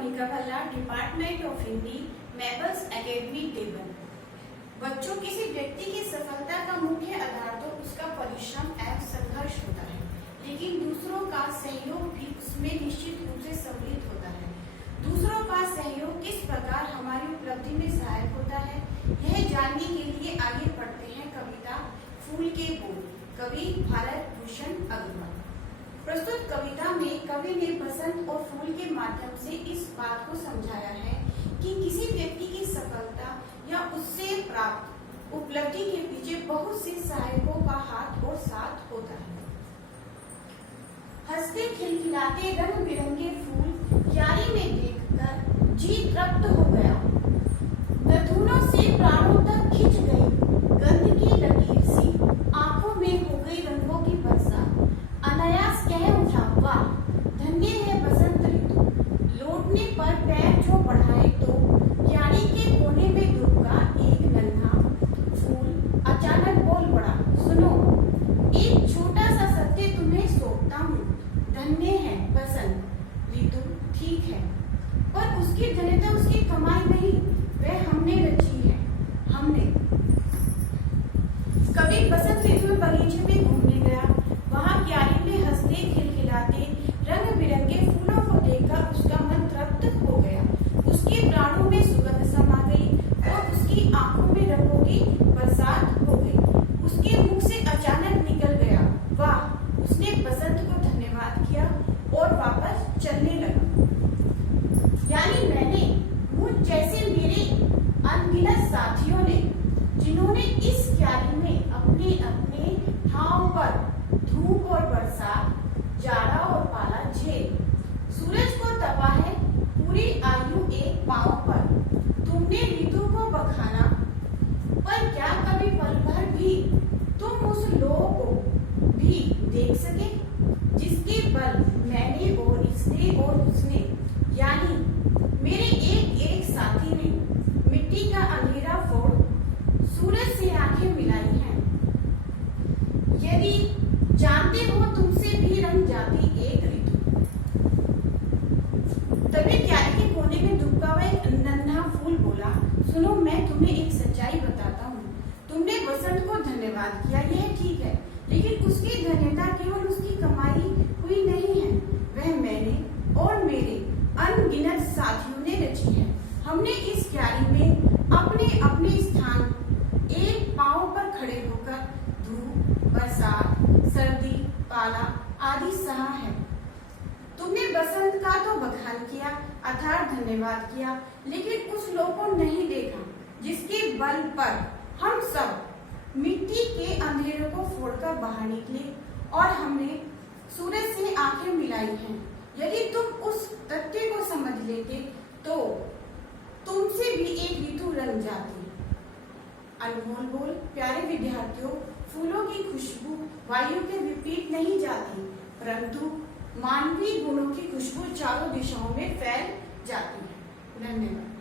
Monika Bhalla, department of Hindi, maples academy देवन। बच्चों, किसी व्यक्ति की सफलता का मुख्य आधार तो उसका परिश्रम एवं संघर्ष होता है, लेकिन दूसरों का सहयोग भी उसमें निश्चित रूप से सम्मिलित होता है। दूसरों का सहयोग किस प्रकार हमारी उपलब्धि में सहायक होता है, यह जानने के लिए आगे पढ़ते हैं कविता फूल के बोल, कवि भारत भूषण अग्रवाल। प्रस्तुत कविता में कवि ने बसंत और फूल के माध्यम से इस बात को समझाया है कि किसी व्यक्ति की सफलता या उससे प्राप्त उपलब्धि के पीछे बहुत से सहायकों का हाथ और साथ होता है। हंसते खिलखिलाते रंग बिरंगे फूल क्यारी में देखकर जी तृप्त हो गया। नथुनों से प्राणों तक खिंच गई गंध की लकीर सी, आंखों में हो गई रंगों की वर्षा। अनायास कह उठा, वाह धन्य है बसंत ऋतु। लौटने पर पैर जो बढ़ाए तो क्यारी के कोने में डूबा एक नन्हा फूल अचानक बोल पड़ा, सुनो एक छोटा सा सत्य तुम्हें सौंपता हूँ। धन्य है बसंत ऋतु, ठीक है, पर उसकी धन्यता उसकी कमाई नहीं, वह हमने रची है। हमने। कभी बसंत ऋतु में बगीचे में घूमने गया। वहां क्यारी में हंसते खिलखिलाते रंग बिरंगे फूलों को देखकर उसका मन तृप्त हो गया। उसके प्राणों में सुगंध समा गई और उसकी आंखों में रंगों की बरसात हो गई। उसके मुख से अचानक निकल गया, वाह। उसने बसंत को धन्यवाद किया और वापस चलने लगा। यानी मैंने, मुझ जैसे मेरे अनगिनत साथियों ने, जिन्होंने इस क्यारी में अपने अपने ठाव पर धूप और बरसात, जाड़ा और पाला झेल, सूरज को तपा है पूरी आयु एक पांव पर। तुमने ऋतु को बखाना, पर क्या कभी पल भर भी तुम उस लो को भी देख सके जिसके बल मैंने और इसने और उसने, यानी मेरे एक एक साथी ने मिट्टी का अंधेरा फोड़ सूरज से आंखें मिलाई हैं। यदि जानते हो तुमसे भी रंग जाती एक ऋतु। तभी क्यारी के कोने में दुबका हुआ एक नन्हा फूल बोला, सुनो मैं तुम्हें एक सच्चाई बताता हूँ। तुमने बसंत को धन्यवाद किया, यह ठीक है, लेकिन उसकी धन्यता केवल उसकी कमाई हुई नहीं है, वह मैंने और मेरे अनगिनत साथियों ने रची है। हमने इस क्यारी में अपने अपने स्थान एक पांव पर खड़े होकर धूप, बरसात, सर्दी, पाला आदि सहा है। तुमने बसंत का तो बखान किया, अथाह धन्यवाद किया, लेकिन उस लोग को नहीं देखा जिसके बल पर हम सब मिट्टी के अंधेरों को फोड़कर बाहर निकले और हमने सूरज से आंखें मिलाई हैं। यदि तुम उस तथ्य को समझ लेते तो तुमसे भी एक ऋतु रंग जाती। अनमोल बोल, प्यारे विद्यार्थियों, फूलों की खुशबू वायु के विपरीत नहीं जाती, परंतु मानवीय गुणों की खुशबू चारों दिशाओं में फैल जाती है। धन्यवाद।